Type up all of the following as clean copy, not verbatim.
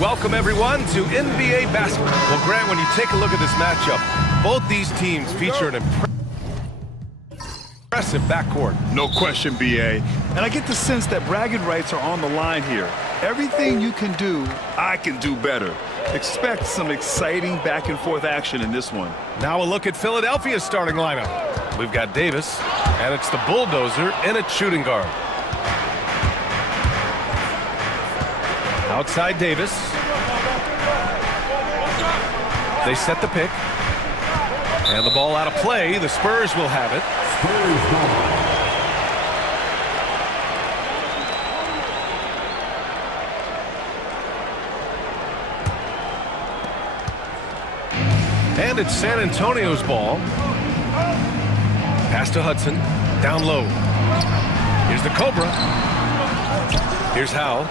Welcome, everyone, to NBA basketball. Well, Grant, when you take a look at this matchup, both these teams feature an impressive backcourt. No question, B.A. And I get the sense that bragging rights are on the line here. Everything you can do, I can do better. Expect some exciting back-and-forth action in this one. Now a look at Philadelphia's starting lineup. We've got Davis, and it's the bulldozer in at shooting guard. Outside Davis. They set the pick. And the ball out of play. The Spurs will have it. And it's San Antonio's ball. Pass to Hudson. Down low. Here's the Cobra. Here's Howe.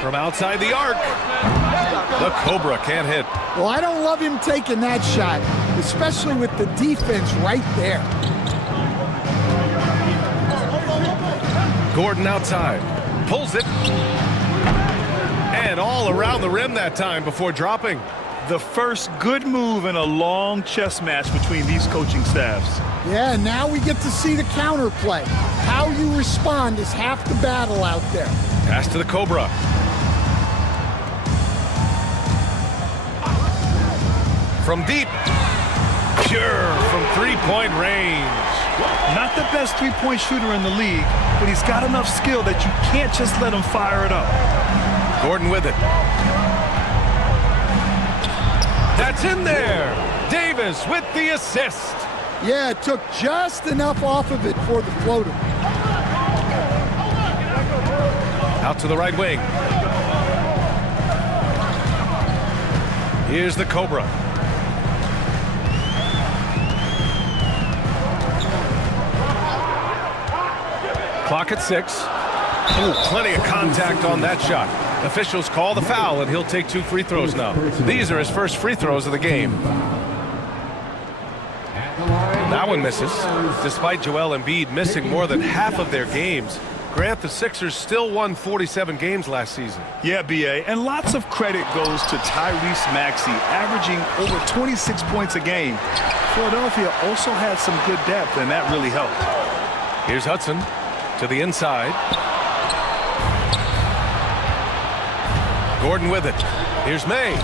From outside the arc. The Cobra can't hit. Well, I don't love him taking that shot, especially with the defense right there. Gordon outside. Pulls it. And all around the rim that time before dropping. The first good move in a long chess match between these coaching staffs. Yeah, now we get to see the counterplay. How you respond is half the battle out there. Pass to the Cobra. From deep. Pure from three-point range. Not the best three-point shooter in the league, but he's got enough skill that you can't just let him fire it up. Gordon with it. That's in there. Davis with the assist. Yeah, it took just enough off of it for the floater. Out to the right wing. Here's the Cobra. Clock at 6. Ooh, plenty of contact on that shot. Officials call the foul, and he'll take 2 free throws now. These are his first free throws of the game. That one misses. Despite Joel Embiid missing more than half of their games, Grant, the Sixers still won 47 games last season. Yeah, B.A., and lots of credit goes to Tyrese Maxey, averaging over 26 points a game. Philadelphia also had some good depth, and that really helped. Here's Hudson to the inside. Gordon with it. Here's May.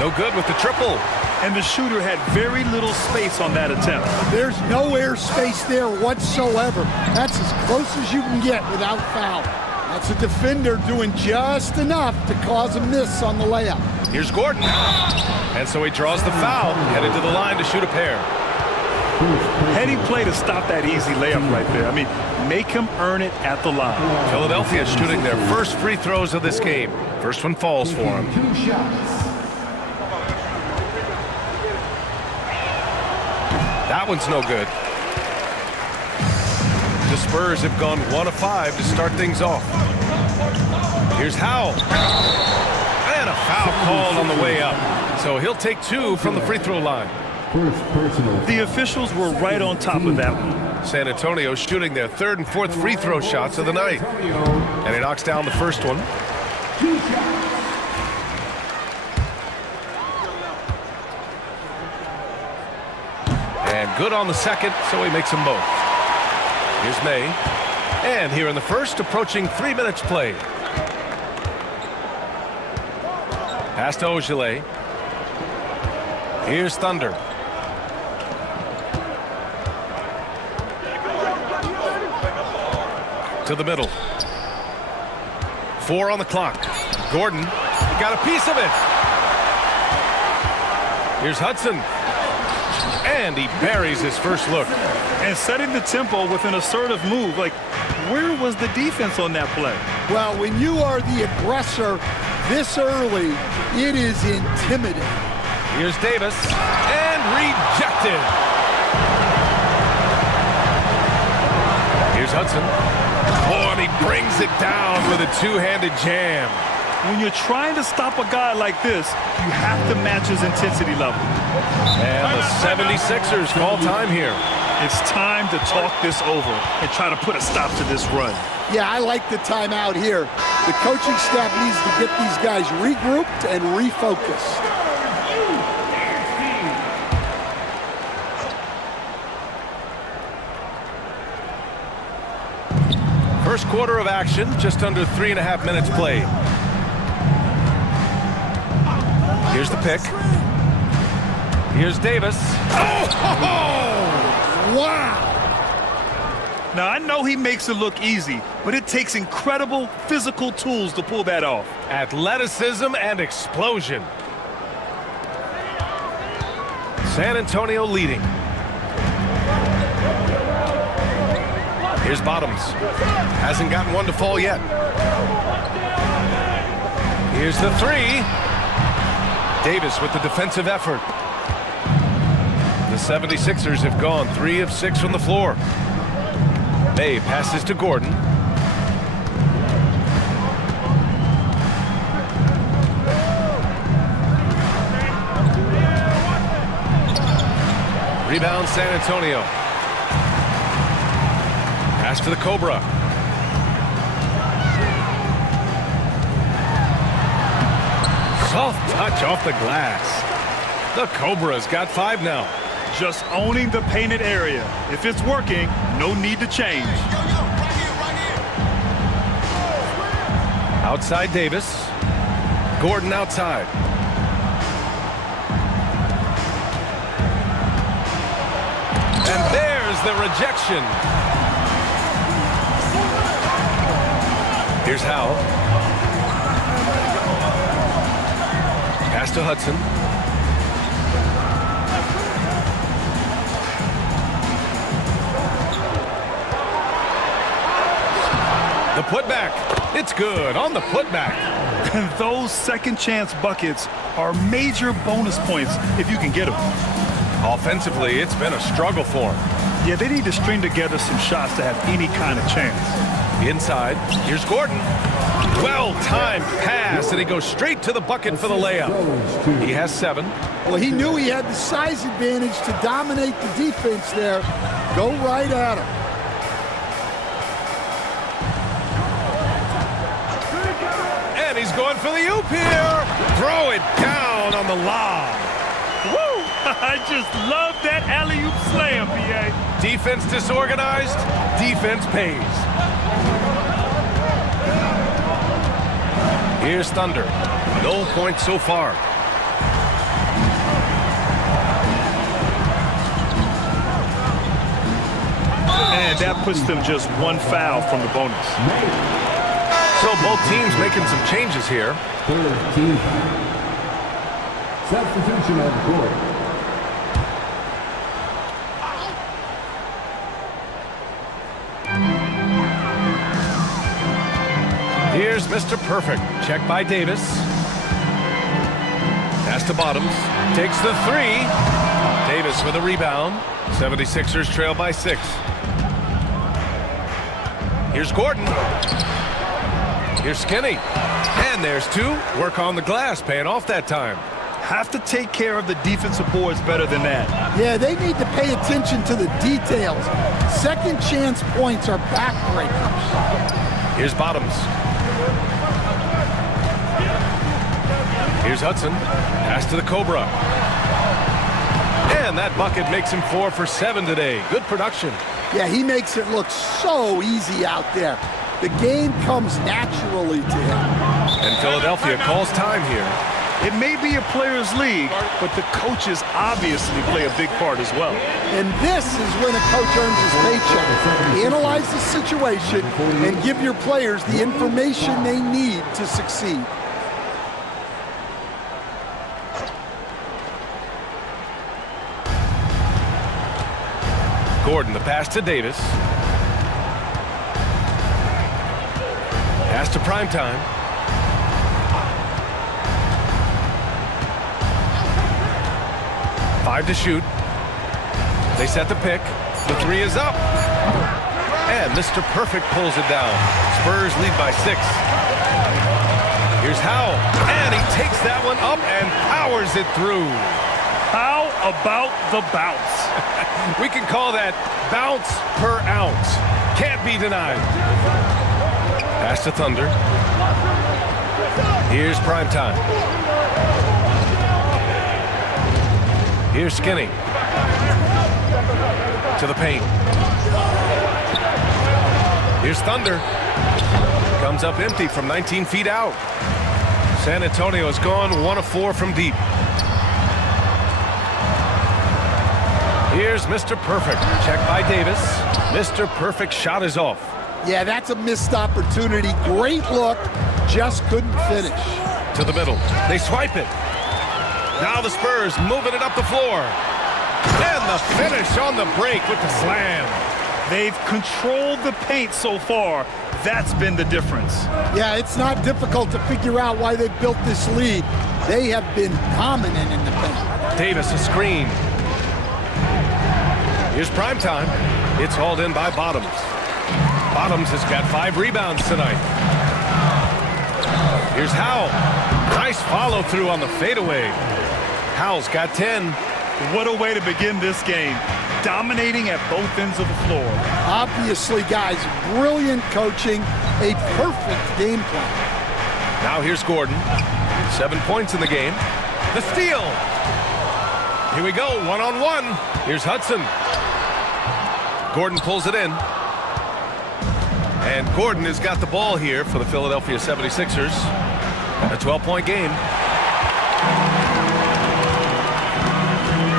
No good with the triple. And the shooter had very little space on that attempt. There's no air space there whatsoever. That's as close as you can get without foul. That's a defender doing just enough to cause a miss on the layup. Here's Gordon. And so he draws the foul, headed to the line to shoot a pair. Heady play to stop that easy layup right there. I mean, make him earn it at the line. Philadelphia shooting their first free throws of this game. First one falls for him. That one's no good. The Spurs have gone 1 of 5 to start things off. Here's Howe. And a foul called on the way up. So he'll take 2 from the free throw line. The officials were right on top of that one. San Antonio shooting their 3rd and 4th free throw shots of the night. And he knocks down the first one. And good on the second, so he makes them both. Here's May. And here in the first, approaching 3 minutes played. Pass to Ogilvy. Here's Thunder. To the middle. 4 on the clock. Gordon got a piece of it. Here's Hudson. And he buries his first look. And setting the tempo with an assertive move. Like, where was the defense on that play? Well, when you are the aggressor this early, it is intimidating. Here's Davis. And rejected. Here's Hudson. Oh, and he brings it down with a two-handed jam. When you're trying to stop a guy like this, you have to match his intensity level. And the 76ers call time here. It's time to talk this over and try to put a stop to this run. Yeah, I like the timeout here. The coaching staff needs to get these guys regrouped and refocused. First quarter of action, just under 3.5 minutes played. Here's the pick. Here's Davis. Oh! Wow! Now, I know he makes it look easy, but it takes incredible physical tools to pull that off. Athleticism and explosion. San Antonio leading. Here's Bottoms. Hasn't gotten one to fall yet. Here's the three. Davis with the defensive effort. The 76ers have gone 3 of 6 from the floor. May passes to Gordon. Rebound San Antonio. Pass to the Cobra. Soft touch off the glass. The Cobra's got 5 now. Just owning the painted area. If it's working, no need to change. Outside Davis. Gordon outside. And there's the rejection. Here's Howell. Pass to Hudson. The putback. It's good on the putback. And those second chance buckets are major bonus points if you can get them. Offensively, it's been a struggle for him. Yeah, they need to string together some shots to have any kind of chance. Inside, here's Gordon. Well-timed pass, and he goes straight to the bucket for the layup. He has 7. Well, he knew he had the size advantage to dominate the defense there. Go right at him. And he's going for the oop here. Throw it down on the lob. Woo! I just love that alley-oop slam, B.A. Defense disorganized, defense pays. Here's Thunder. No points so far. And that puts them just 1 foul from the bonus. So both teams making some changes here. Substitution on the court. Here's Mr. Perfect. Check by Davis. Pass to Bottoms. Takes the 3. Davis with a rebound. 76ers trail by 6. Here's Gordon. Here's Skinny. And there's 2. Work on the glass, paying off that time. Have to take care of the defensive boards better than that. Yeah, they need to pay attention to the details. Second chance points are backbreakers. Here's Bottoms. Here's Hudson. Pass to the Cobra. And that bucket makes him 4 for 7 today. Good production. Yeah, he makes it look so easy out there. The game comes naturally to him. And Philadelphia calls time here. It may be a players' league, but the coaches obviously play a big part as well. And this is when a coach earns his paycheck. Analyze the situation and give your players the information they need to succeed. Gordon, the pass to Davis. Pass to Primetime. Five to shoot. They set the pick. The 3 is up. And Mr. Perfect pulls it down. Spurs lead by 6. Here's Howell. And he takes that one up and powers it through. How about the bounce. We can call that bounce per ounce. Can't be denied. Pass to Thunder. Here's Primetime. Here's Skinny. To the paint. Here's Thunder. Comes up empty from 19 feet out. San Antonio has gone 1 of 4 from deep. Here's Mr. Perfect. Check by Davis. Mr. Perfect shot is off. Yeah, that's a missed opportunity. Great look, just couldn't finish. To the middle. They swipe it. Now the Spurs moving it up the floor. And the finish on the break with the slam. They've controlled the paint so far. That's been the difference. Yeah, it's not difficult to figure out why they built this lead. They have been dominant in the paint. Davis a screen. Here's Primetime. It's hauled in by Bottoms. Bottoms has got 5 rebounds tonight. Here's Howell. Nice follow through on the fadeaway. Howell's got 10. What a way to begin this game. Dominating at both ends of the floor. Obviously, guys, brilliant coaching, a perfect game plan. Now here's Gordon. 7 points in the game. The steal. Here we go, one-on-one. Here's Hudson. Gordon pulls it in. And Gordon has got the ball here for the Philadelphia 76ers. A 12-point game.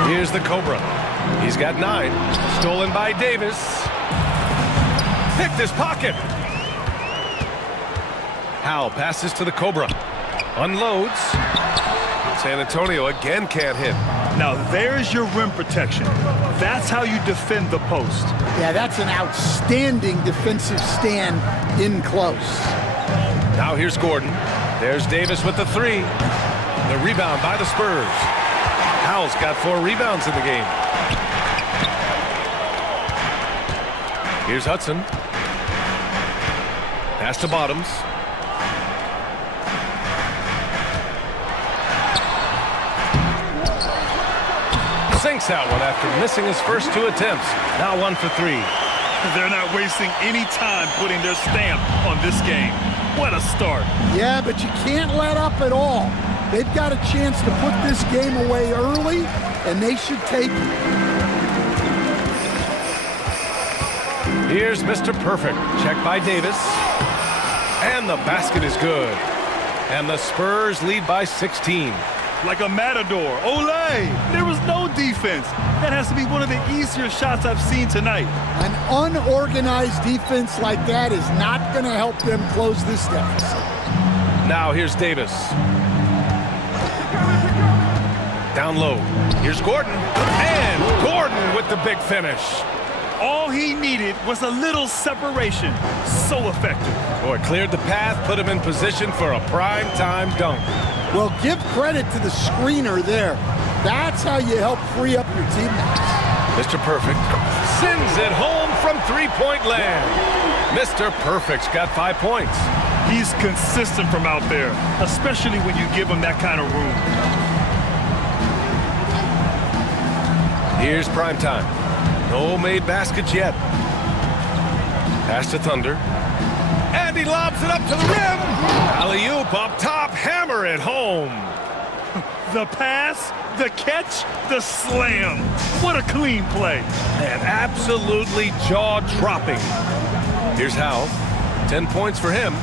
Here's the Cobra. He's got 9. Stolen by Davis. Picked his pocket. Howell passes to the Cobra. Unloads. San Antonio again can't hit. Now there's your rim protection. That's how you defend the post. Yeah, that's an outstanding defensive stand in close. Now here's Gordon. There's Davis with the 3. The rebound by the Spurs. Howell's got 4 rebounds in the game. Here's Hudson. Pass to Bottoms. Sinks that one after missing his first 2 attempts. Now 1 for 3. They're not wasting any time putting their stamp on this game. What a start. Yeah, but you can't let up at all. They've got a chance to put this game away early, and they should take it. Here's Mr. Perfect. Check by Davis. And the basket is good. And the Spurs lead by 16. Like a matador. Olay! There was no defense. That has to be one of the easier shots I've seen tonight. An unorganized defense like that is not going to help them close this deficit. Now here's Davis. Down low. Here's Gordon. And Gordon with the big finish. All he needed was a little separation. So effective. Boy, cleared the path, put him in position for a prime-time dunk. Well, give credit to the screener there. That's how you help free up your teammates. Mr. Perfect sends it home from 3-point land. Mr. Perfect's got 5 points. He's consistent from out there, especially when you give him that kind of room. Here's Primetime. No made baskets yet. Pass to Thunder. And he lobs it up to the rim. Alley-oop up top. Hammer it home. The pass, the catch, the slam. What a clean play. And absolutely jaw-dropping. Here's Howell. 10 points for him.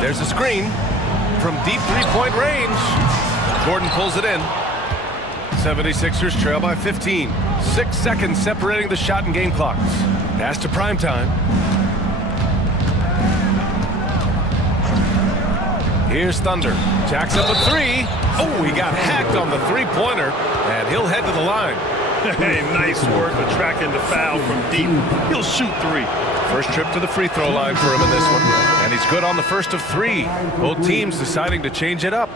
There's a screen from deep 3-point range. Gordon pulls it in. 76ers trail by 15. 6 seconds separating the shot and game clocks. Pass to Primetime. Here's Thunder. Jacks up a 3. Oh, he got hacked on the 3-pointer, and he'll head to the line. Hey, nice work attracting the foul from deep. He'll shoot 3. First trip to the free throw line for him in this one. And he's good on the first of 3. Both teams deciding to change it up.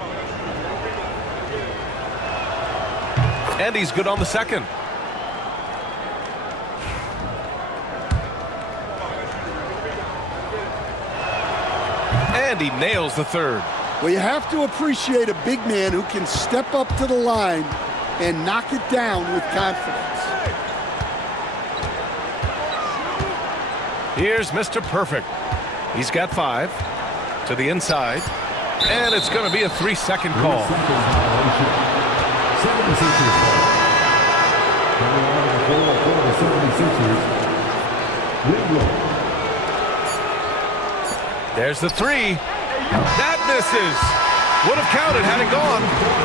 And he's good on the second. And he nails the third. Well, you have to appreciate a big man who can step up to the line and knock it down with confidence. Here's Mr. Perfect. He's got 5 to the inside, and it's going to be a 3-second call. There's the 3. That misses. Would have counted had it gone.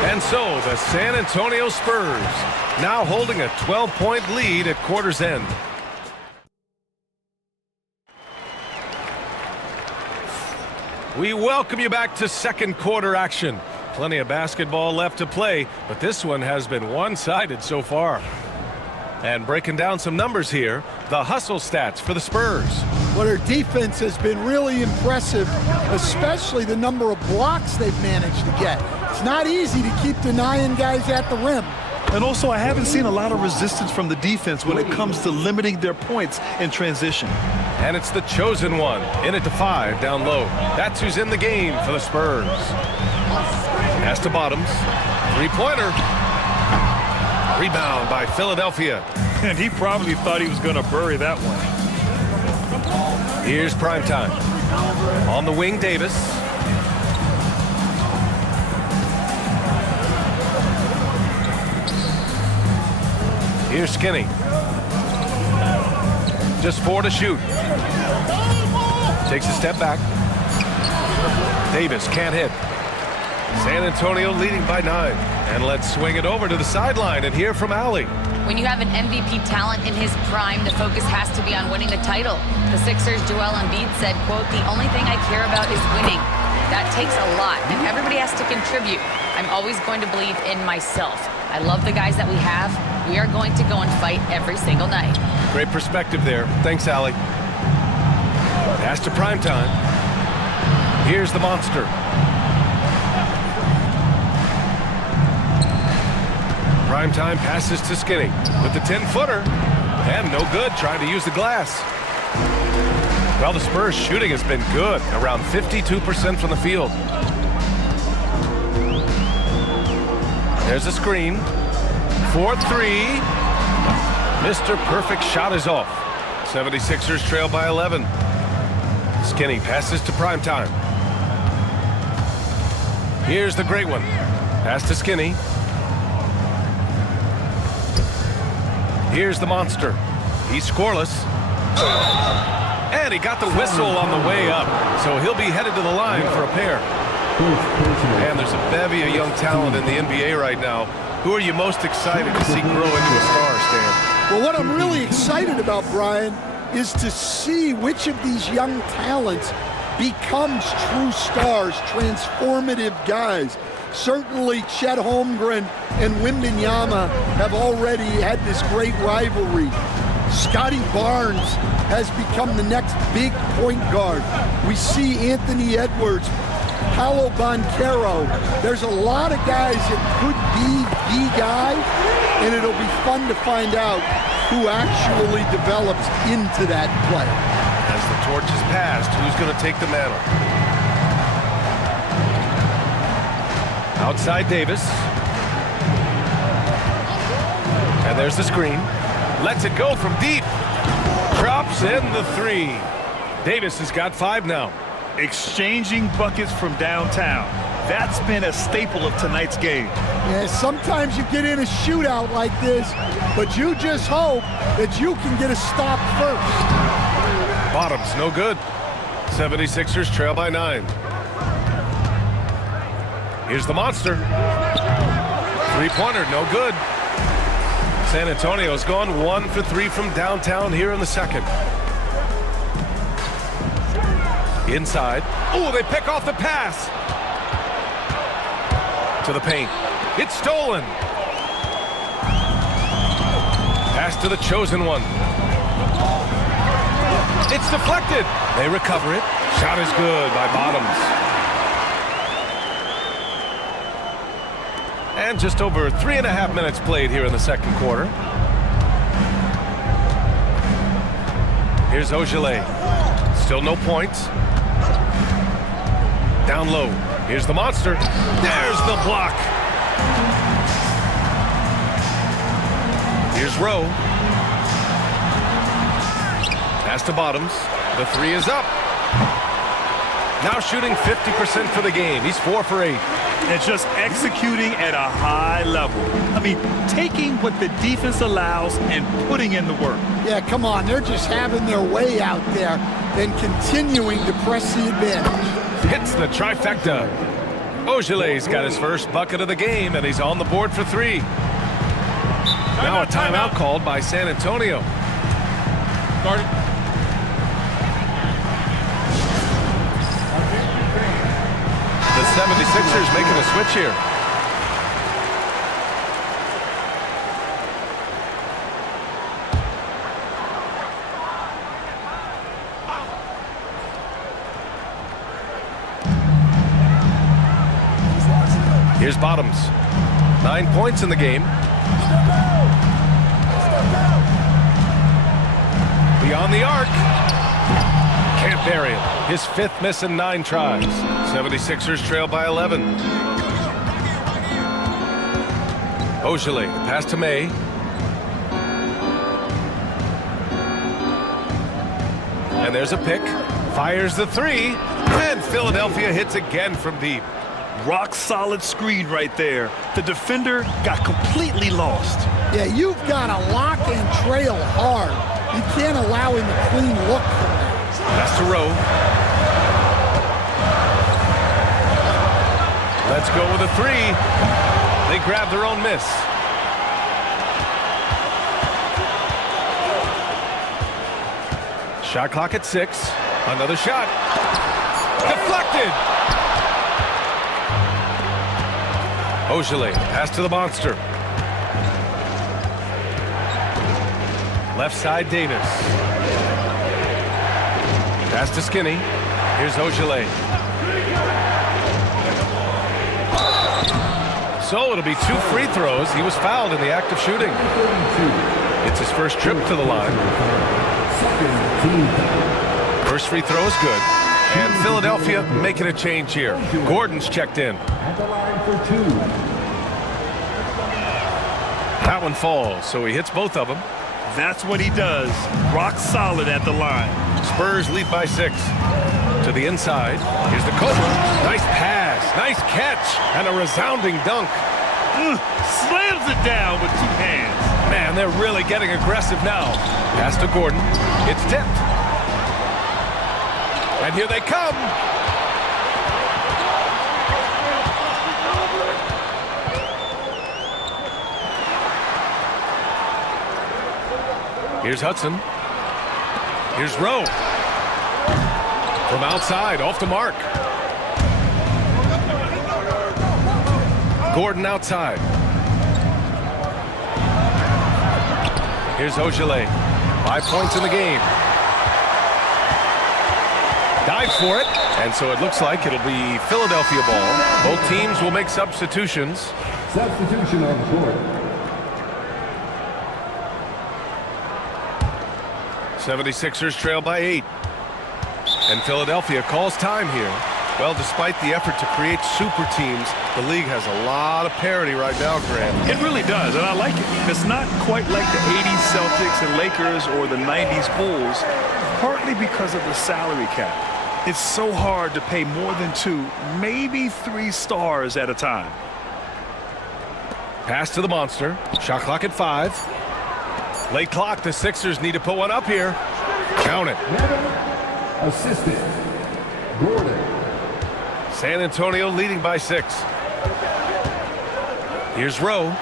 And so the San Antonio Spurs now holding a 12-point lead at quarter's end. We welcome you back to second quarter action. Plenty of basketball left to play, but this one has been one-sided so far. And breaking down some numbers here, the hustle stats for the Spurs. Well, their defense has been really impressive, especially the number of blocks they've managed to get. It's not easy to keep denying guys at the rim. And also, I haven't seen a lot of resistance from the defense when it comes to limiting their points in transition. And it's the chosen one, in it to 5, down low. That's who's in the game for the Spurs. Pass to Bottoms. 3-pointer. Rebound by Philadelphia. And he probably thought he was going to bury that one. Here's Primetime. On the wing, Davis. Here's Skinny. Just 4 to shoot. Takes a step back. Davis can't hit. San Antonio leading by 9. And let's swing it over to the sideline and hear from Allie. When you have an MVP talent in his prime, the focus has to be on winning the title. The Sixers' Joel Embiid said, quote, "The only thing I care about is winning." That takes a lot, and everybody has to contribute. I'm always going to believe in myself. I love the guys that we have. We are going to go and fight every single night. Great perspective there. Thanks, Allie. Pass to Primetime. Here's the monster. Primetime passes to Skinny with the 10-footer. And no good, trying to use the glass. Well, the Spurs shooting has been good, around 52% from the field. There's a screen. 4-3. Mr. Perfect shot is off. 76ers trail by 11. Skinny passes to Primetime. Here's the great one. Pass to Skinny. Here's the monster. He's scoreless. And he got the whistle on the way up. So he'll be headed to the line for a pair. And there's a bevy of young talent in the NBA right now. Who are you most excited to see grow into a star, Stan? Well, what I'm really excited about, Brian, is to see which of these young talents becomes true stars, transformative guys. Certainly, Chet Holmgren and Wembanyama have already had this great rivalry. Scotty Barnes has become the next big point guard. We see Anthony Edwards, Paolo Banchero. There's a lot of guys that could be the guy, and it'll be fun to find out who actually develops into that play. As the torch is passed, who's going to take the mantle? Outside Davis. And there's the screen. Lets it go from deep. Drops in the 3. Davis has got 5 now. Exchanging buckets from downtown. That's been a staple of tonight's game. Yeah, sometimes you get in a shootout like this, but you just hope that you can get a stop first. Bottoms, no good. 76ers trail by 9. Here's the monster. 3-pointer, no good. San Antonio's gone 1 for 3 from downtown here in the second. Inside. Oh, they pick off the pass. To the paint. It's stolen. Pass to the chosen one. It's deflected. They recover it. Shot is good by Bottoms. And just over 3.5 minutes played here in the second quarter. Here's Ogilvy. Still no points. Down low. Here's the monster. There's the block. Here's Rowe. Pass to Bottoms. The three is up. Now shooting 50% for the game. He's 4 for 8. And just executing at a high level. I mean, taking what the defense allows and putting in the work. Yeah, come on. They're just having their way out there and continuing to press the advantage. Hits the trifecta. Ogelay's got his first bucket of the game, and he's on the board for 3. Now a timeout called by San Antonio. Guarded. The 76ers making a switch here. Here's Bottoms. 9 points in the game. Beyond the arc. Can't bury it. His 5th miss in 9 tries. 76ers trail by 11. Ojeley, pass to May. And there's a pick. Fires the 3. And Philadelphia hits again from deep. Rock solid screen right there. The defender got completely lost. Yeah, you've got to lock and trail hard. You can't allow him a clean look from that. Pass to Rowe. Let's go with a 3. They grab their own miss. Shot clock at 6. Another shot. Deflected. Ojeley, pass to the monster. Left side, Davis. Pass to Skinny. Here's Ojeley. So it'll be 2 free throws. He was fouled in the act of shooting. It's his first trip to the line. First free throw is good. And Philadelphia making a change here. Gordon's checked in. At the line for 2. That one falls, so he hits both of them. That's what he does. Rock solid at the line. Spurs lead by 6. To the inside. Here's the Cobra. Nice pass. Nice catch. And a resounding dunk. Slams it down with 2 hands. Man, they're really getting aggressive now. Pass to Gordon. It's tipped. And here they come. Here's Hudson. Here's Rowe. From outside, off the mark. Gordon outside. Here's Ojeley. 5 points in the game. Dive for it. And so it looks like it'll be Philadelphia ball. Both teams will make substitutions. Substitution on the court. 76ers trail by 8. And Philadelphia calls time here. Well, despite the effort to create super teams, the league has a lot of parity right now, Grant. It really does, and I like it. It's not quite like the 80s Celtics and Lakers or the 90s Bulls, partly because of the salary cap. It's so hard to pay more than 2, maybe 3 stars at a time. Pass to the monster. Shot clock at 5. Late clock, the Sixers need to put one up here. Count it. Assistant, Gordon. San Antonio leading by 6. Here's Rowe.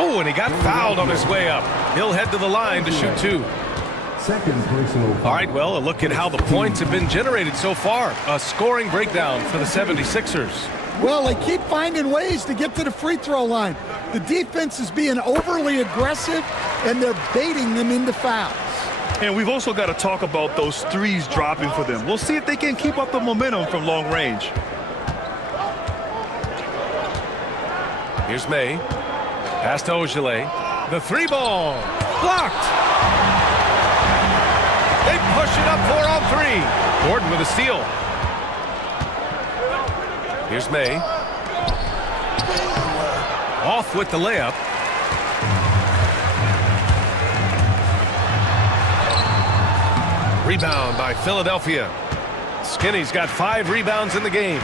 Oh, and he got fouled on his way up. He'll head to the line to shoot 2. Second personal foul. All right, well, a look at how the points have been generated so far. A scoring breakdown for the 76ers. Well, they keep finding ways to get to the free throw line. The defense is being overly aggressive, and they're baiting them into fouls. And we've also got to talk about those 3s dropping for them. We'll see if they can keep up the momentum from long range. Here's May. Pass to Ojeley. The 3 ball. Blocked. They push it up 4 on 3. Gordon with a steal. Here's May. Off with the layup. Rebound by Philadelphia. Skinny's got 5 rebounds in the game.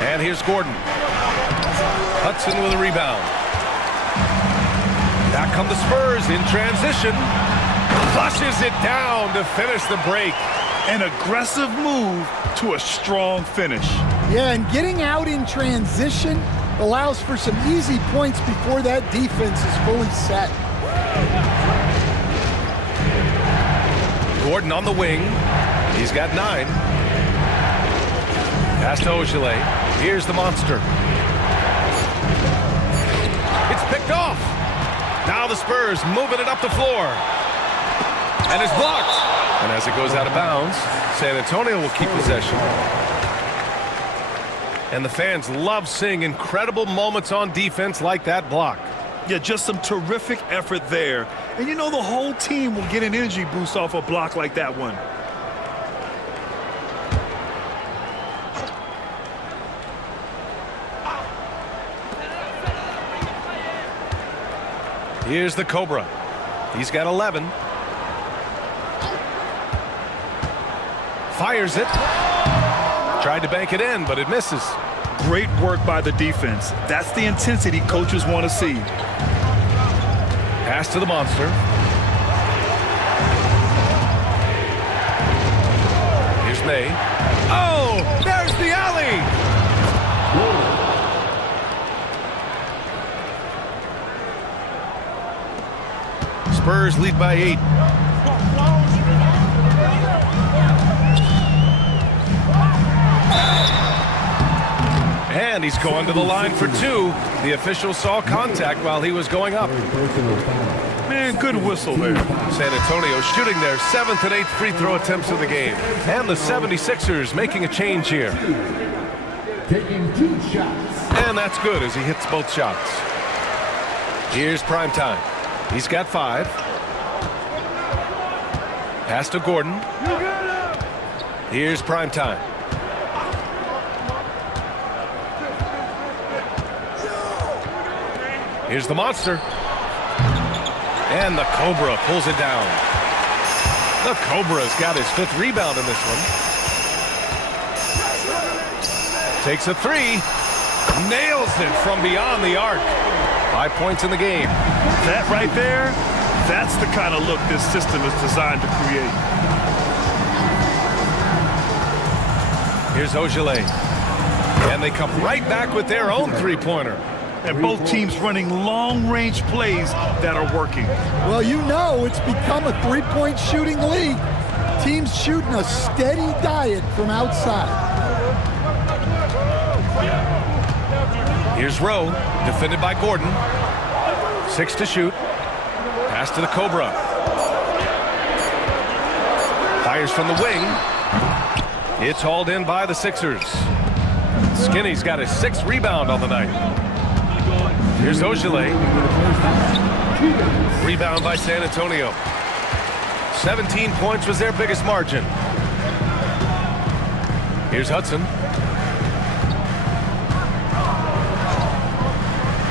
And here's Gordon. Hudson with a rebound. Back come the Spurs in transition. Flushes it down to finish the break. An aggressive move to a strong finish. Yeah, and getting out in transition allows for some easy points before that defense is fully set. Gordon on the wing. He's got 9. Pass to Ogilvy. Here's the monster. It's picked off. Now the Spurs moving it up the floor. And it's blocked. And as it goes out of bounds, San Antonio will keep possession. And the fans love seeing incredible moments on defense like that block. Yeah, just some terrific effort there. And you know the whole team will get an energy boost off a block like that one. Here's the Cobra. He's got 11. Fires it. Tried to bank it in, but it misses. Great work by the defense. That's the intensity coaches want to see. Pass to the monster. Here's May. Oh, there's the alley. Spurs lead by 8. And he's going to the line for 2. The official saw contact while he was going up. Man, good whistle there. San Antonio shooting their 7th and 8th free throw attempts of the game. And the 76ers making a change here. Taking 2 shots. And that's good as he hits both shots. Here's Primetime. He's got 5. Pass to Gordon. Here's Primetime. Here's the monster. And the Cobra pulls it down. The Cobra's got his 5th rebound in this one. Takes a 3. Nails it from beyond the arc. 5 points in the game. That right there, that's the kind of look this system is designed to create. Here's Ogilvy. And they come right back with their own 3-pointer. And both teams running long-range plays that are working. Well, you know it's become a 3-point shooting league. Teams shooting a steady diet from outside. Here's Rowe, defended by Gordon. 6 to shoot. Pass to the Cobra. Fires from the wing. It's hauled in by the Sixers. Skinny's got his 6th rebound on the night. Here's Ogilvy. Rebound by San Antonio. 17 points was their biggest margin. Here's Hudson.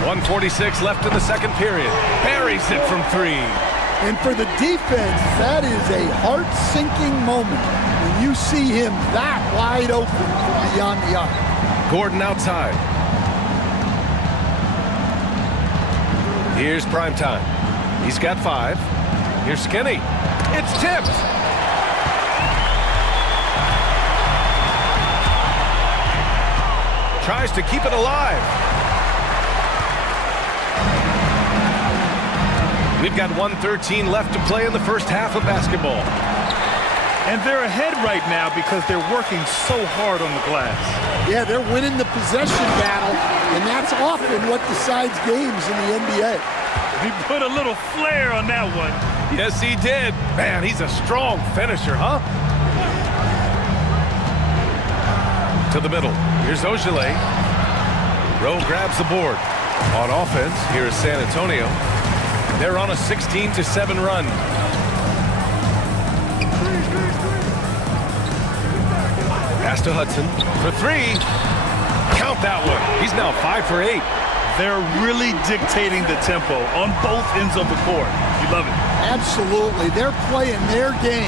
1:46 left in the second period. Buries it from 3. And for the defense, that is a heart-sinking moment when you see him that wide open from beyond the arc. Gordon outside. Here's Primetime. He's got 5. Here's Skinny. It's tipped. Tries to keep it alive. We've got 1:13 left to play in the first half of basketball. And they're ahead right now because they're working so hard on the glass. Yeah, they're winning the possession battle, and that's often what decides games in the NBA. He put a little flair on that one. Yes, he did. Man, he's a strong finisher, huh? To the middle. Here's Ogilvy. Rowe grabs the board. On offense, here is San Antonio. They're on a 16-7 run. Pass to Hudson for three. Count that one. He's now 5 for 8. They're really dictating the tempo on both ends of the court. You love it. Absolutely. They're playing their game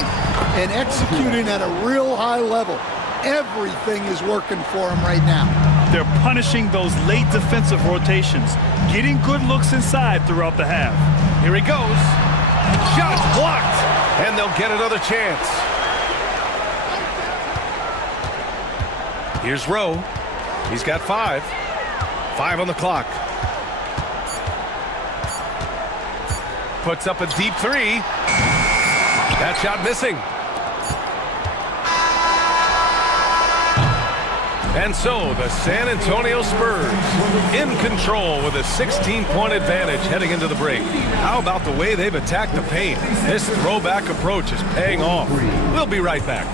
and executing at a real high level. Everything is working for them right now. They're punishing those late defensive rotations, getting good looks inside throughout the half. Here he goes. Shot blocked. And they'll get another chance. Here's Rowe. He's got 5. 5 on the clock. Puts up a deep 3. That shot missing. And so the San Antonio Spurs in control with a 16-point advantage heading into the break. How about the way they've attacked the paint? This throwback approach is paying off. We'll be right back.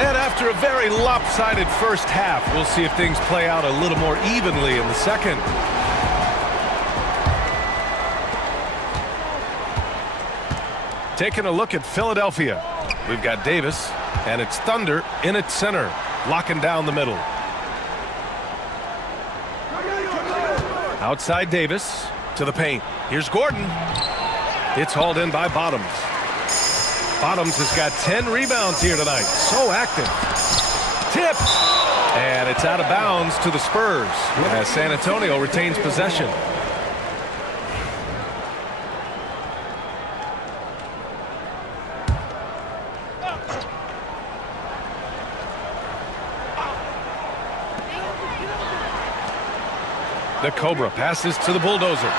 And after a very lopsided first half, we'll see if things play out a little more evenly in the second. Taking a look at Philadelphia. We've got Davis, and it's Thunder in its center, locking down the middle. Outside Davis to the paint. Here's Gordon. It's hauled in by Bottoms. Bottoms has got 10 rebounds here tonight. So active. Tipped. And it's out of bounds to the Spurs as San Antonio retains possession. The Cobra passes to the Bulldozer.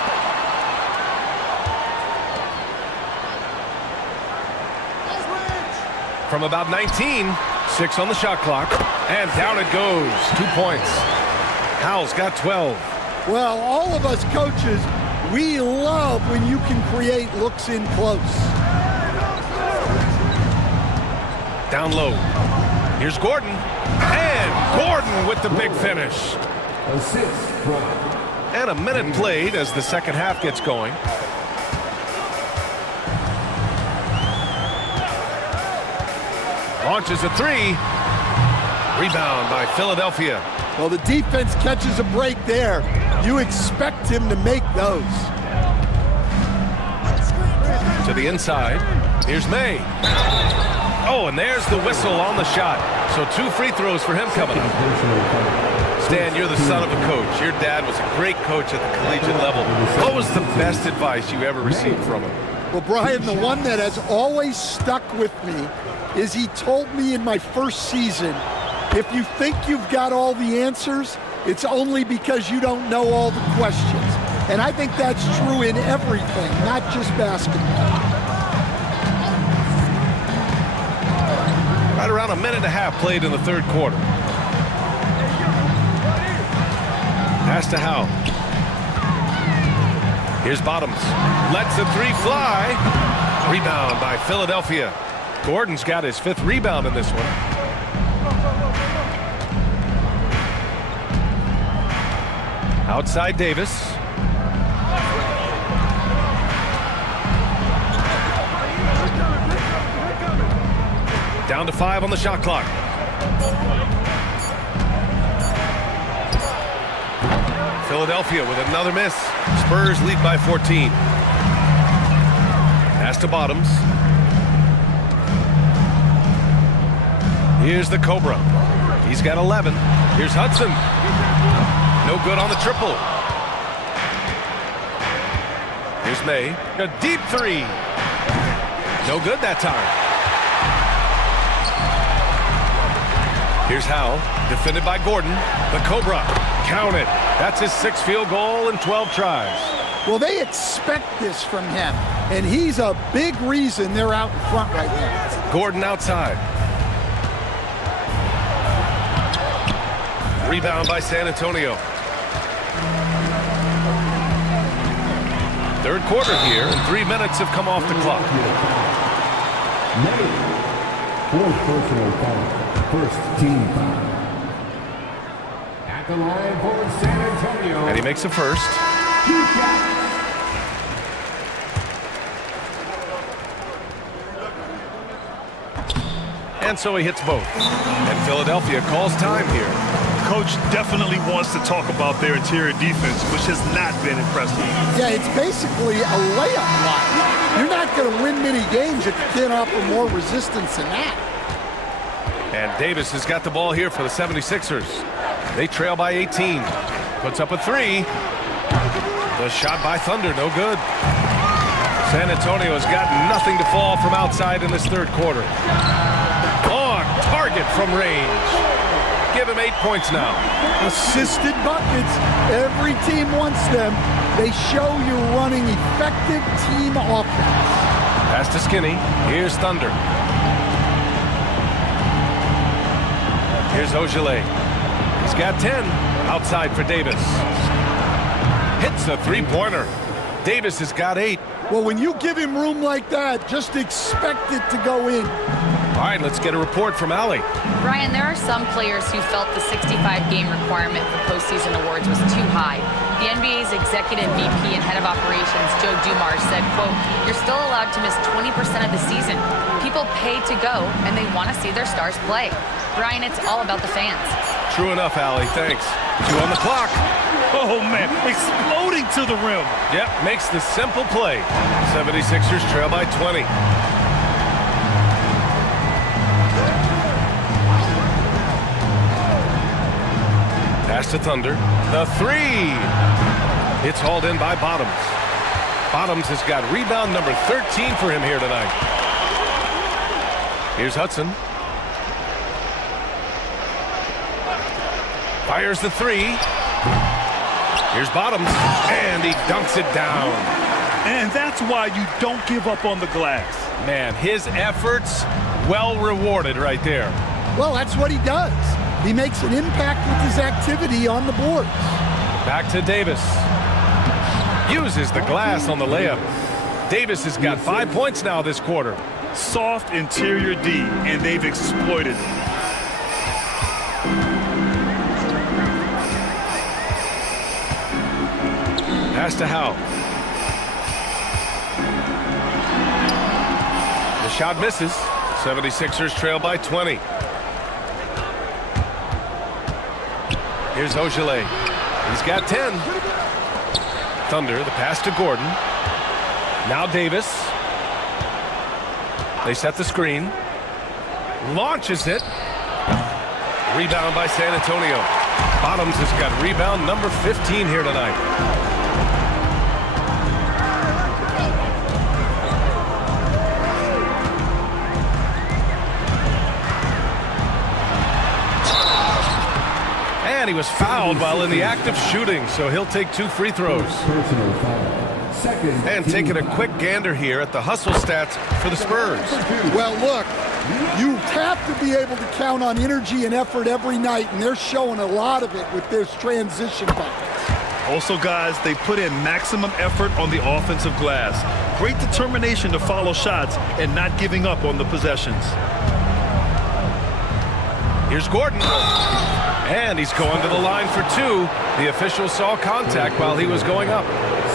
From about 19, 6 on the shot clock, and down it goes. 2 points. Howell's got 12. Well, all of us coaches, we love when you can create looks in close. Down low. Here's Gordon. And Gordon with the big finish. Assist from And a minute played as the second half gets going. Launches a 3. Rebound by Philadelphia. Well, the defense catches a break there. You expect him to make those. To the inside. Here's May. Oh, and there's the whistle on the shot. So 2 free throws for him coming up. Stan, you're the son of a coach. Your dad was a great coach at the collegiate level. What was the best advice you ever received from him? Well, Brian, the one that has always stuck with me is he told me in my first season, if you think you've got all the answers, it's only because you don't know all the questions. And I think that's true in everything, not just basketball. Right around a minute and a half played in the third quarter. Pass to Howe. Here's Bottoms. Lets the 3 fly. Rebound by Philadelphia. Gordon's got his 5th rebound in this one. Outside Davis. Down to 5 on the shot clock. Philadelphia with another miss. Spurs lead by 14. Pass to Bottoms. Here's the Cobra. He's got 11. Here's Hudson. No good on the triple. Here's May. A deep 3. No good that time. Here's Howell. Defended by Gordon. The Cobra. Count it. That's his 6th field goal in 12 tries. Well, they expect this from him, and he's a big reason they're out in front right now. Gordon outside. Rebound by San Antonio. Third quarter here, and 3 minutes have come off the clock. Fourth personal foul. First team foul. At the line for San Antonio. And he makes a first. And so he hits both. And Philadelphia calls time here. Coach definitely wants to talk about their interior defense, which has not been impressive. Yeah, it's basically a layup line. You're not going to win many games if you can't offer more resistance than that. And Davis has got the ball here for the 76ers. They trail by 18. Puts up a three. The shot by Thunder, no good. San Antonio has got nothing to fall from outside in this third quarter. On target from range. Give him 8 points now. Assisted buckets. Every team wants them. They show you're running effective team offense. Pass to Skinny. Here's Thunder. Here's Ogilvy. He's got 10. Outside for Davis. Hits a three-pointer. Davis has got 8. Well, when you give him room like that, just expect it to go in. All right, let's get a report from Allie. Ryan, there are some players who felt the 65-game requirement for postseason awards was too high. The NBA's executive VP and head of operations, Joe Dumars, said, quote, "You're still allowed to miss 20% of the season. People pay to go, and they want to see their stars play." Ryan, it's all about the fans. True enough, Allie. Thanks. 2 on the clock. Oh, man, exploding to the rim. Yep, makes the simple play. 76ers trail by 20. Pass to Thunder. The three. It's hauled in by Bottoms. Bottoms has got rebound number 13 for him here tonight. Here's Hudson. Fires the three. Here's Bottoms. And he dunks it down. And that's why you don't give up on the glass. Man, his efforts well rewarded right there. Well, that's what he does. He makes an impact with his activity on the board. Back to Davis. Uses the glass on the layup. Davis has got 5 points now this quarter. Soft interior D, and they've exploited it. Pass to Howe. The shot misses. 76ers trail by 20. Here's Ogilvy. He's got 10. Thunder, the pass to Gordon. Now Davis. They set the screen. Launches it. Rebound by San Antonio. Bottoms has got rebound number 15 here tonight. And he was fouled while in the act of shooting, so he'll take 2 free throws. Personal foul. Second And team taking a foul. quick gander here at the hustle stats for the Spurs. Well, look, you have to be able to count on energy and effort every night, and they're showing a lot of it with their transition buckets. Also, guys, they put in maximum effort on the offensive glass. Great determination to follow shots and not giving up on the possessions. Here's Gordon. And he's going to the line for 2. The official saw contact while he was going up.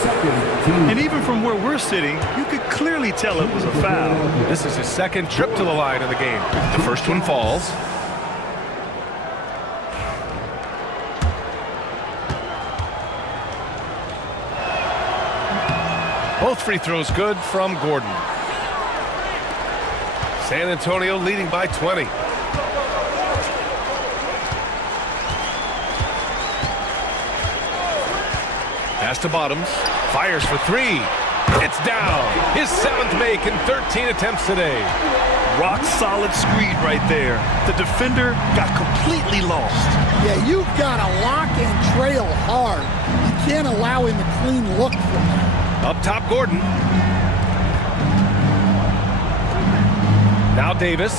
Second team. And even from where we're sitting, you could clearly tell it was a foul. This is his second trip to the line in the game. The first one falls. Both free throws good from Gordon. San Antonio leading by 20. Pass to Bottoms. Fires for 3. It's down. His 7th make in 13 attempts today. Rock solid screen right there. The defender got completely lost. Yeah, you've got to lock and trail hard. You can't allow him a clean look from that. Up top, Gordon. Now Davis.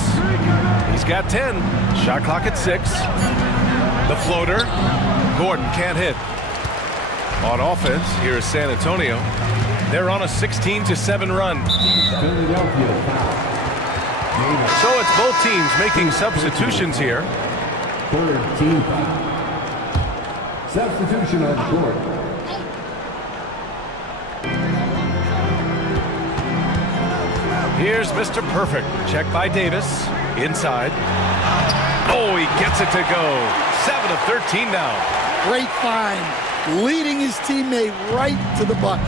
He's got 10. Shot clock at 6. The floater. Gordon can't hit. On offense, here is San Antonio. They're on a 16-7 run. Philadelphia foul. Davis, So it's both teams making substitutions here. third team foul. Substitution on court. Here's Mr. Perfect. Check by Davis. Inside. Oh, he gets it to go. 7 of 13 now. Great find, leading his teammate right to the bucket.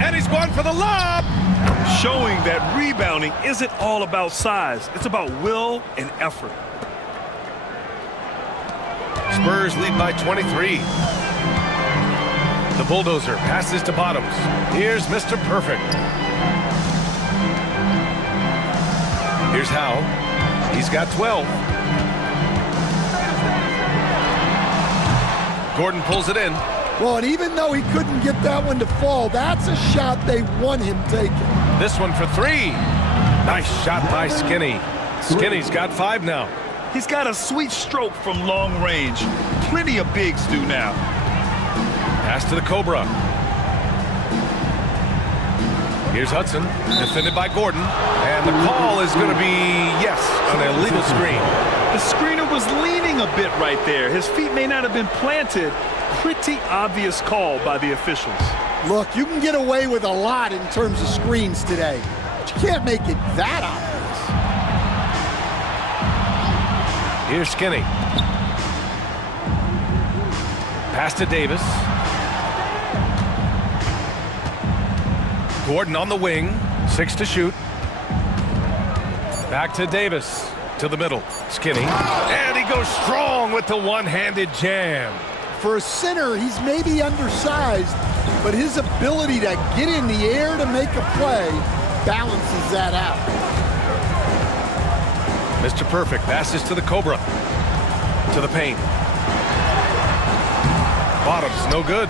And he's going for the lob. Showing that rebounding isn't all about size. It's about will and effort. Spurs lead by 23. The bulldozer passes to Bottoms. Here's Mr. Perfect. Here's Howe. He's got 12. Gordon pulls it in. Well, and even though he couldn't get that one to fall, that's a shot they want him taking. This one for 3. Nice shot by Skinny. Skinny's got 5 now. He's got a sweet stroke from long range. Plenty of bigs do now. Pass to the Cobra. Here's Hudson, defended by Gordon. And the call is going to be, yes, an illegal screen. The screener was leaning a bit right there. His feet may not have been planted. Pretty obvious call by the officials. Look, you can get away with a lot in terms of screens today, but you can't make it that obvious. Here's Skinny. Pass to Davis. Gordon on the wing. 6 to shoot. Back to Davis. To the middle. Skinny. And he goes strong with the one-handed jam. For a center, he's maybe undersized, but his ability to get in the air to make a play balances that out. Mr. Perfect passes to the Cobra. To the paint. Bottoms, no good.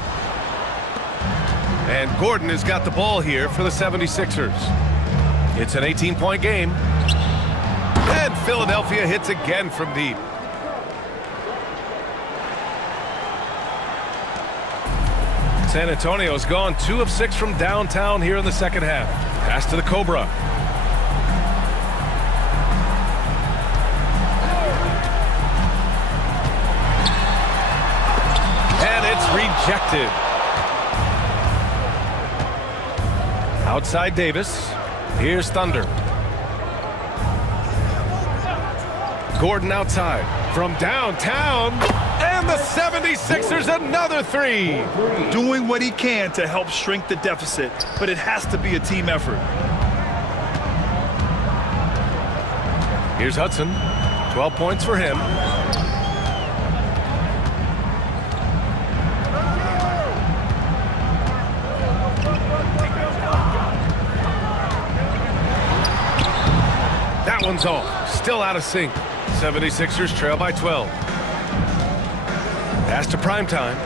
And Gordon has got the ball here for the 76ers. It's an 18-point game. And Philadelphia hits again from deep. San Antonio's gone 2 of 6 from downtown here in the second half. Pass to the Cobra. And it's rejected. Outside Davis. Here's Thunder. Gordon outside from downtown. And the 76ers another 3. Doing what he can to help shrink the deficit, but it has to be a team effort. Here's Hudson. 12 points for him. That one's off. Still out of sync. 76ers trail by 12. Pass to primetime.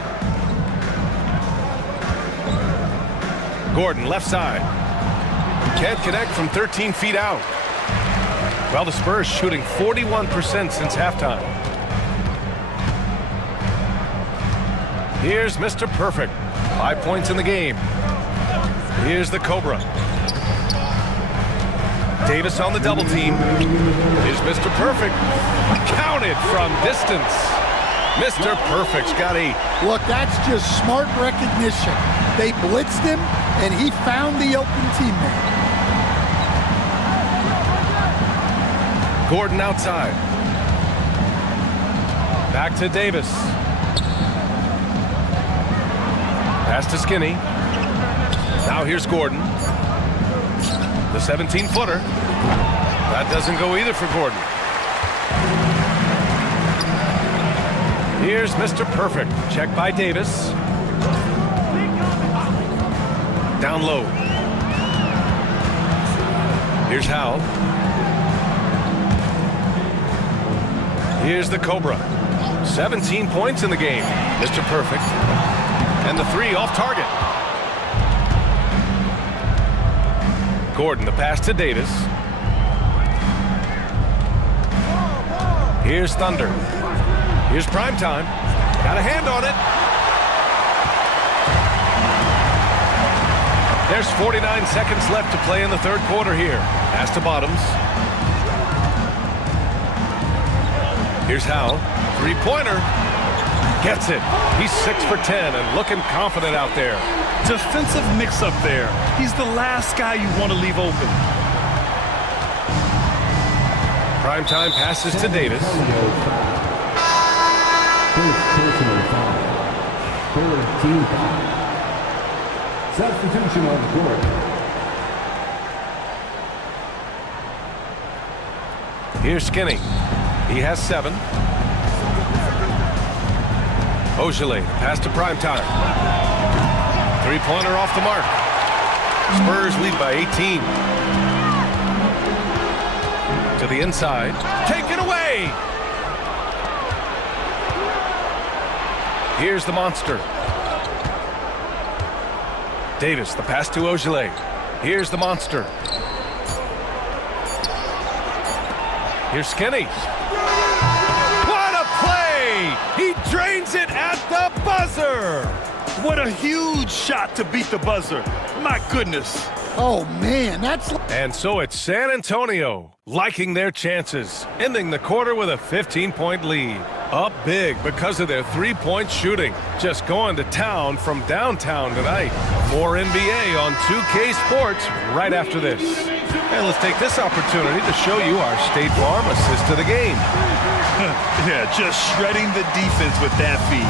Gordon, left side. Can't connect from 13 feet out. Well, the Spurs shooting 41% since halftime. Here's Mr. Perfect. 5 points in the game. Here's the Cobra. Davis on the double team. Here's Mr. Perfect. Counted from distance. Mr. Perfect's got 8. Look, that's just smart recognition. They blitzed him, and he found the open teammate. Gordon outside. Back to Davis. Pass to Skinny. Now here's Gordon. The 17-footer. That doesn't go either for Gordon. Here's Mr. Perfect. Check by Davis. Down low. Here's Howe. Here's the Cobra. 17 points in the game. Mr. Perfect. And the 3 off target. Gordon, the pass to Davis. Here's Thunder. Here's prime time. Got a hand on it. There's 49 seconds left to play in the third quarter here. Pass to Bottoms. Here's Howe. Three-pointer. Gets it. He's 6 for 10 and looking confident out there. Defensive mix-up there. He's the last guy you want to leave open. Primetime passes to Davis. First personal foul. Third team foul. Substitution on the court. Here's Skinny. He has 7. Ogilvy, pass to Primetime. Three-pointer off the mark. Spurs lead by 18. To the inside. Taken away! Here's the monster. Davis, the pass to Ogilvy. Here's the monster. Here's Skinny. What a play! He drains it at the buzzer! What a huge shot to beat the buzzer. My goodness. Oh, man, that's... And so it's San Antonio liking their chances, ending the quarter with a 15-point lead. Up big because of their three-point shooting. Just going to town from downtown tonight. More NBA on 2K Sports right after this. And let's take this opportunity to show you our State Farm assist to the game. Yeah, just shredding the defense with that feed.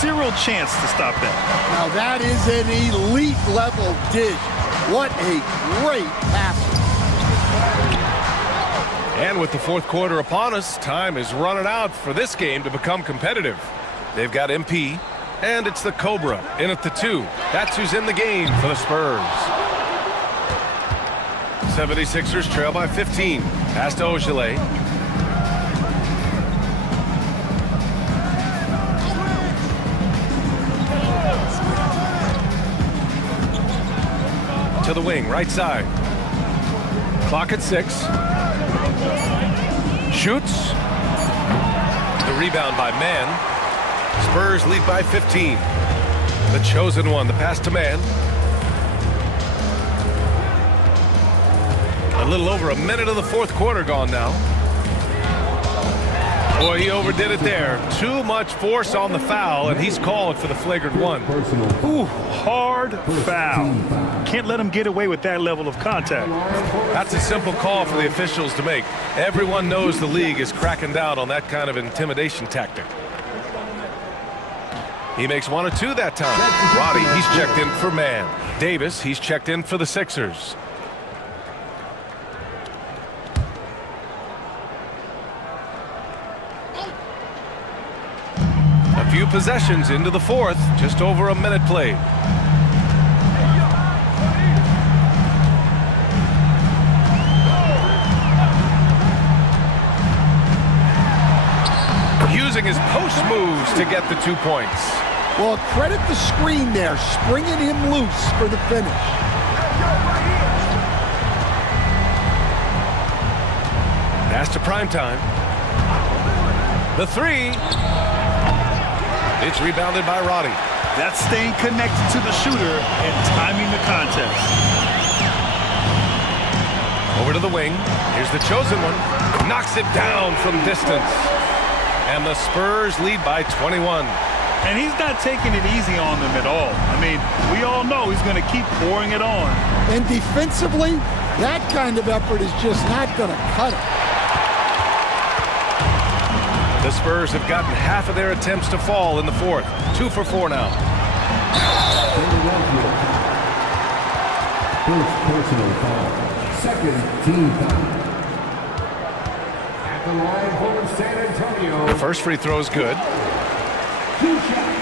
Zero chance to stop that. Now that is an elite level dish. What a great pass. And with the fourth quarter upon us, time is running out for this game to become competitive. They've got MP, and it's the Cobra in at the 2. That's who's in the game for the Spurs. 76ers trail by 15. Pass to Ogilvy. To the wing, right side. Clock at 6. Shoots. The rebound by Mann. Spurs lead by 15. The chosen one, the pass to Mann. A little over a minute of the fourth quarter gone now. Boy, he overdid it there. Too much force on the foul, and he's called for the flagrant one. Ooh, hard foul. Can't let him get away with that level of contact. That's a simple call for the officials to make. Everyone knows the league is cracking down on that kind of intimidation tactic. He makes 1 or 2 that time. Roddy, he's checked in for Mann. Davis, he's checked in for the Sixers. A few possessions into the fourth, just over a minute played. Using his post moves to get the 2 points. Well, credit the screen there, springing him loose for the finish. Pass to Primetime. The 3. It's rebounded by Roddy. That's staying connected to the shooter and timing the contest. Over to the wing. Here's the chosen one. Knocks it down from distance. And the Spurs lead by 21. And he's not taking it easy on them at all. I mean, we all know he's going to keep pouring it on. And defensively, that kind of effort is just not going to cut it. The Spurs have gotten half of their attempts to fall in the fourth. 2 for 4 now. First personal foul. Second team foul. At the line for San Antonio. The first free throw is good. 2 shots.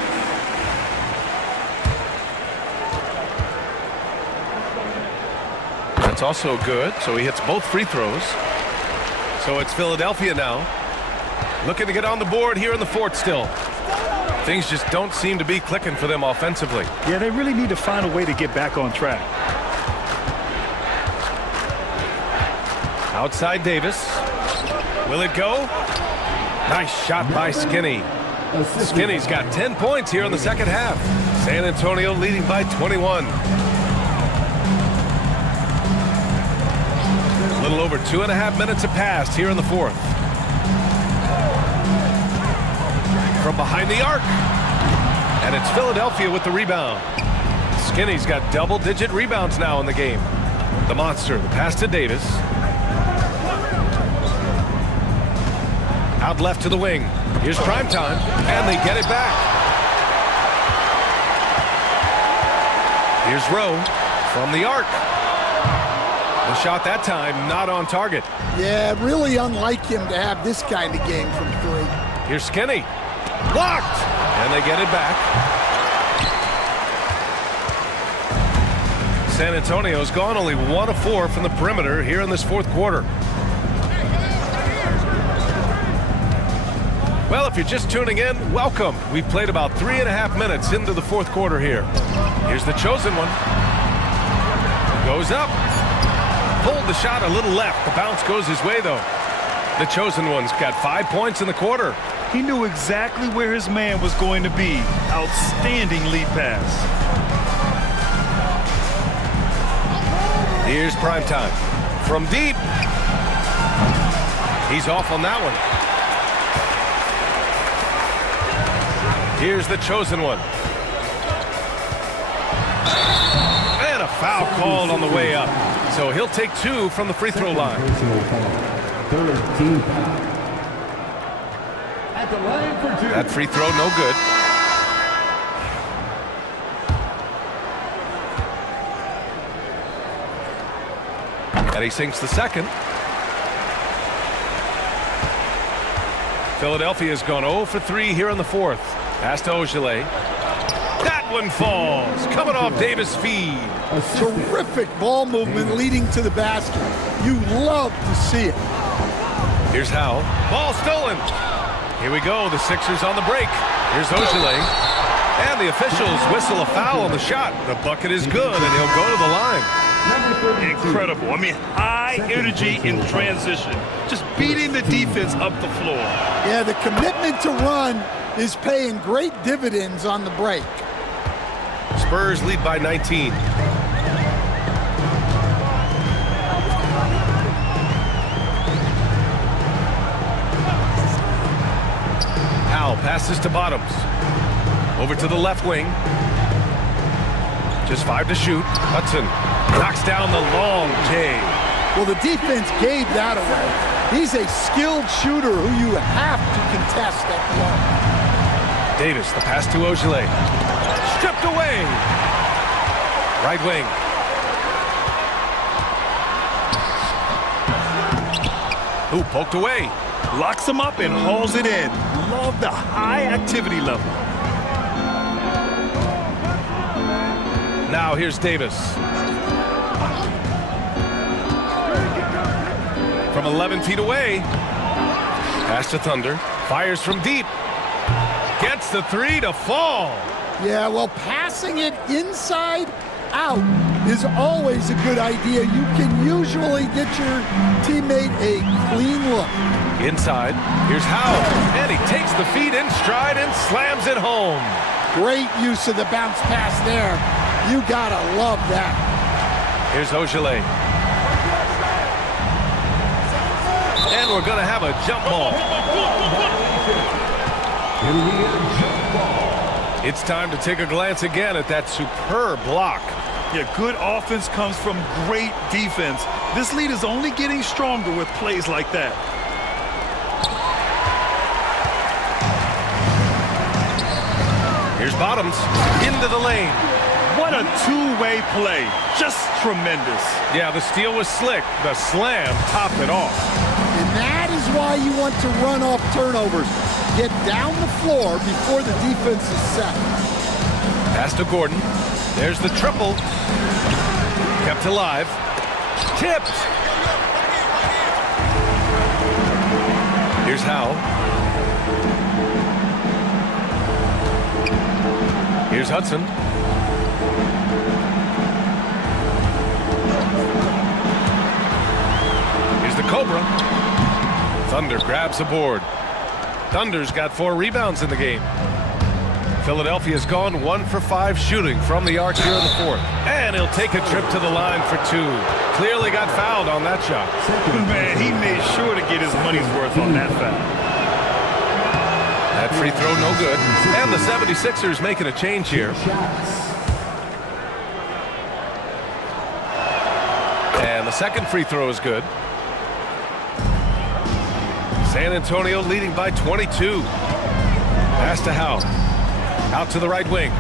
That's also good, so he hits both free throws. So it's Philadelphia now. Looking to get on the board here in the fourth still. Things just don't seem to be clicking for them offensively. Yeah, they really need to find a way to get back on track. Outside Davis. Will it go? Nice shot by Skinny. Skinny's got 10 points here in the second half. San Antonio leading by 21. A little over 2.5 minutes have passed here in the fourth. From behind the arc. And it's Philadelphia with the rebound. Skinny's got double-digit rebounds now in the game. The monster, the pass to Davis. Out left to the wing. Here's Primetime, and they get it back. Here's Rowe from the arc. The shot that time not on target. Yeah, really unlike him to have this kind of game from three. Here's Skinny. Blocked, and they get it back. San Antonio's gone only 1 of 4 from the perimeter here in this fourth quarter. Well, if you're just tuning in, welcome. We've played about 3.5 minutes into the fourth quarter here. Here's the chosen one. Goes up. Pulled the shot a little left. The bounce goes his way, though. The chosen one's got 5 points in the quarter. He knew exactly where his man was going to be. Outstanding lead pass. Here's Primetime. From deep. He's off on that one. Here's the chosen one. And a foul called on the way up. So he'll take 2 from the free throw line. Third team foul. At the line for 2. That free throw no good. And he sinks the second. Philadelphia's gone 0 for 3 here in the fourth. Pass to Ogilvy. That one falls. Coming off Davis' feed. Terrific ball movement leading to the basket. You love to see it. Here's Howe. Ball stolen. Here we go. The Sixers on the break. Here's Ogilvy. And the officials whistle a foul on the shot. The bucket is good, and he'll go to the line. Incredible. I mean, high energy in transition. Just beating the defense up the floor. Yeah, the commitment to run is paying great dividends on the break. Spurs lead by 19. Howe passes to Bottoms. Over to the left wing. Just 5 to shoot. Hudson knocks down the long J. Well, the defense gave that away. He's a skilled shooter who you have to contest at the arc. Davis, the pass to Ogilvy. Stripped away. Right wing. Ooh, poked away. Locks him up and hauls it in. Love the high activity level. Now here's Davis. From 11 feet away. Pass to Thunder. Fires from deep. Gets the 3 to fall. Yeah, well, passing it inside out is always a good idea. You can usually get your teammate a clean look. Inside. Here's Howe. And he takes the feed in stride and slams it home. Great use of the bounce pass there. You gotta love that. Here's Ogilvy. And we're gonna have a jump ball. It's time to take a glance again at that superb block. Yeah, good offense comes from great defense. This lead is only getting stronger with plays like that. Here's Bottoms into the lane. What a two-way play. Just tremendous. Yeah, the steal was slick. The slam topped it off. And that is why you want to run off turnovers. Get down the floor before the defense is set. Pass to Gordon. There's the triple. Kept alive. Tipped. Here's Howe. Here's Hudson. Here's the Cobra. Thunder grabs the board. Thunder's got 4 rebounds in the game. Philadelphia's gone 1 for 5 shooting from the arc here in the 4th. And he'll take a trip to the line for 2. Clearly got fouled on that shot. Man, he made sure to get his money's worth on that foul. That free throw no good. And the 76ers making a change here. And the second free throw is good. San Antonio leading by 22. Pass to Howe. Out to the right wing.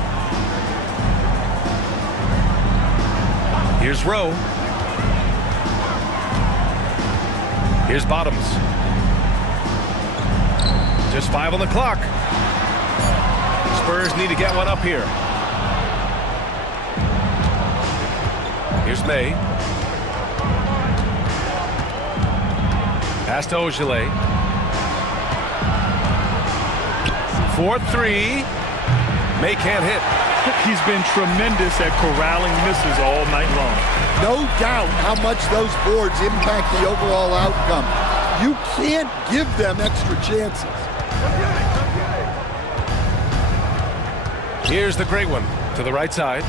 Here's Rowe. Here's Bottoms. Just 5 on the clock. Spurs need to get one up here. Here's May. Pass to Ogilvy. 4-3. May can't hit. He's been tremendous at corralling misses all night long. No doubt how much those boards impact the overall outcome. You can't give them extra chances. Here's the great one to the right side.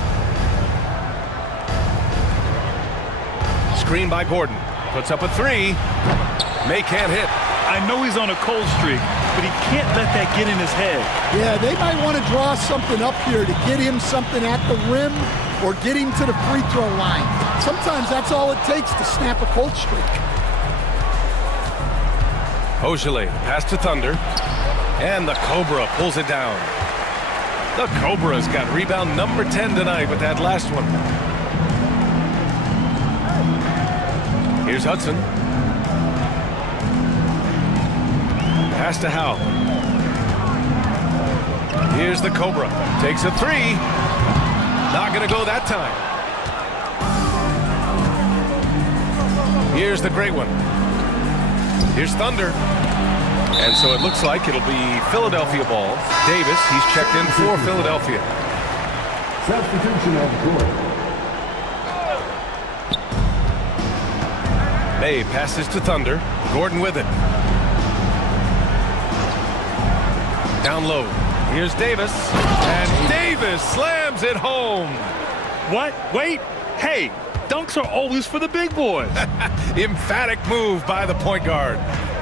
Screen by Gordon. Puts up a 3. May can't hit. I know he's on a cold streak, but he can't let that get in his head. Yeah, they might want to draw something up here to get him something at the rim or get him to the free throw line. Sometimes that's all it takes to snap a cold streak. Ogilvy, pass to Thunder. And the Cobra pulls it down. The Cobra's got rebound number 10 tonight with that last one. Here's Hudson. Pass to Howe. Here's the Cobra. Takes a 3. Not going to go that time. Here's the great one. Here's Thunder. And so it looks like it'll be Philadelphia ball. Davis, he's checked in for Philadelphia. Substitution on the court. May passes to Thunder. Gordon with it. Down low. Here's Davis. And Davis slams it home. What? Wait. Hey, dunks are always for the big boys. Emphatic move by the point guard.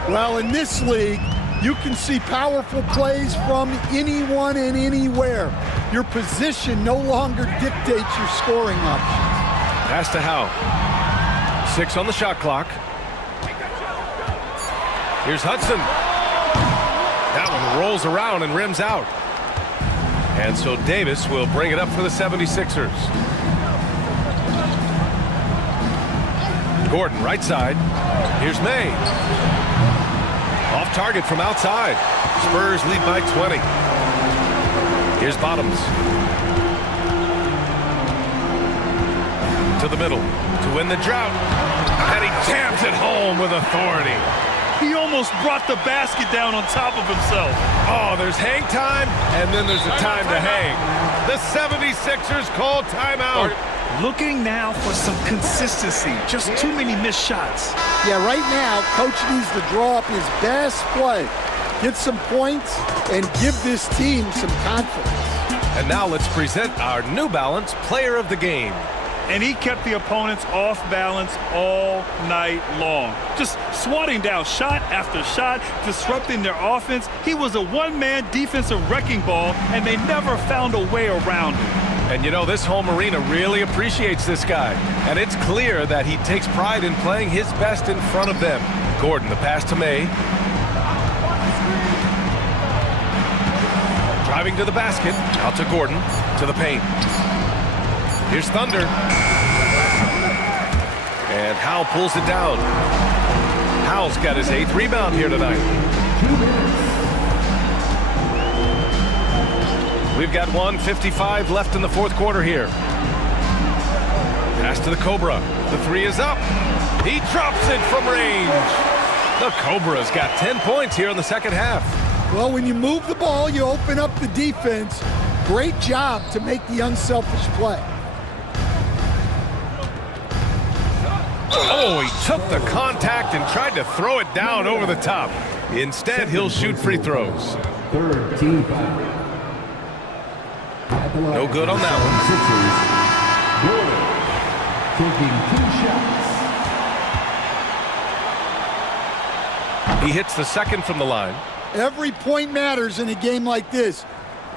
Well, in this league, you can see powerful plays from anyone and anywhere. Your position no longer dictates your scoring options. Pass to Howe. 6 on the shot clock. Here's Hudson. That one rolls around and rims out. And so Davis will bring it up for the 76ers. Gordon, right side. Here's May. Off target from outside. Spurs lead by 20. Here's Bottoms. To the middle to win the drought. And he jams it home with authority. He almost brought the basket down on top of himself. Oh, there's hang time, and then there's a time to hang. The 76ers call timeout. Looking now for some consistency. Just too many missed shots. Yeah, right now, Coach needs to draw up his best play, get some points, and give this team some confidence. And now let's present our New Balance Player of the Game. And he kept the opponents off balance all night long. Just swatting down shot after shot, disrupting their offense. He was a one-man defensive wrecking ball, and they never found a way around him. And you know, this home arena really appreciates this guy. And it's clear that he takes pride in playing his best in front of them. Gordon, the pass to May. Driving to the basket. Out to Gordon. To the paint. Here's Thunder. And Howe pulls it down. Howe's got his 8th rebound here tonight. We've got 1:55 left in the 4th quarter here. Pass to the Cobra. The 3 is up. He drops it from range. The Cobra's got 10 points here in the 2nd half. Well, when you move the ball, you open up the defense. Great job to make the unselfish play. Oh, he took the contact and tried to throw it down over the top. Instead, he'll shoot free throws. Third team foul. At the line No good on that one. Sixers, Gordon taking 2 shots. He hits the second from the line. Every point matters in a game like this.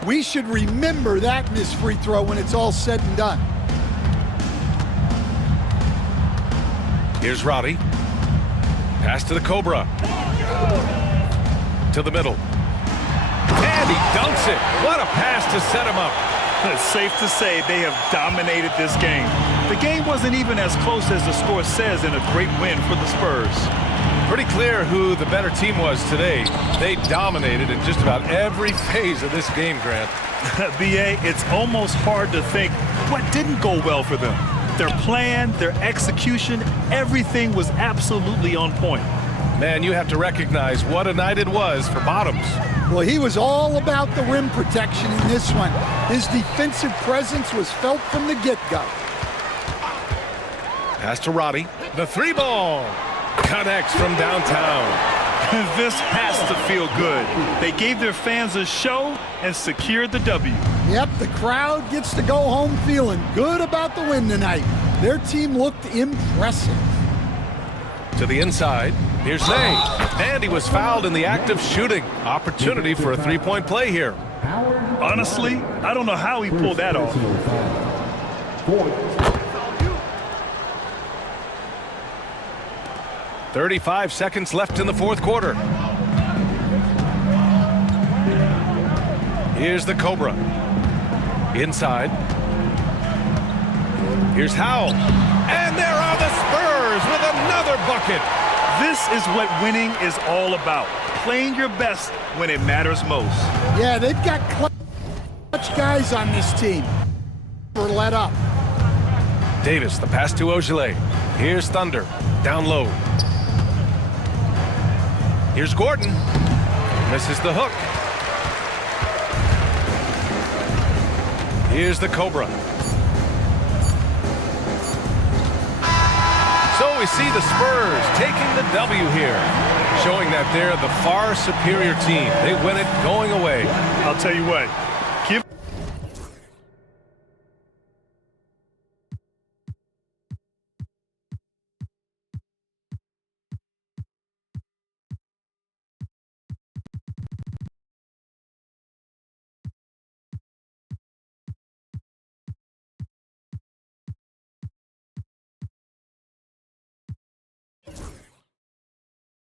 We should remember that missed free throw when it's all said and done. Here's Roddy. Pass to the Cobra. To the middle. And he dunks it. What a pass to set him up. It's safe to say they have dominated this game. The game wasn't even as close as the score says in a great win for the Spurs. Pretty clear who the better team was today. They dominated in just about every phase of this game, Grant. B.A., it's almost hard to think what didn't go well for them. Their plan, their execution, everything was absolutely on point. Man, you have to recognize what a night it was for Bottoms. Well, he was all about the rim protection in this one. His defensive presence was felt from the get-go. Pass to Roddy. The 3-ball. Connects from downtown. This has to feel good. They gave their fans a show and secured the W. Yep, the crowd gets to go home feeling good about the win tonight. Their team looked impressive. To the inside. Here's Ney. And he was fouled in the act of shooting. Opportunity for a 3-point play here. Honestly, I don't know how he pulled that off. 35 seconds left in the fourth quarter. Here's the Cobra. Inside. Here's Howell. And there are the Spurs with another bucket. This is what winning is all about. Playing your best when it matters most. Yeah, they've got clutch guys on this team. Or let up. Davis, the pass to Ogilvy. Here's Thunder. Down low. Here's Gordon. Misses the hook. Here's the Cobra. So we see the Spurs taking the W here, showing that they're the far superior team. They win it going away. I'll tell you what,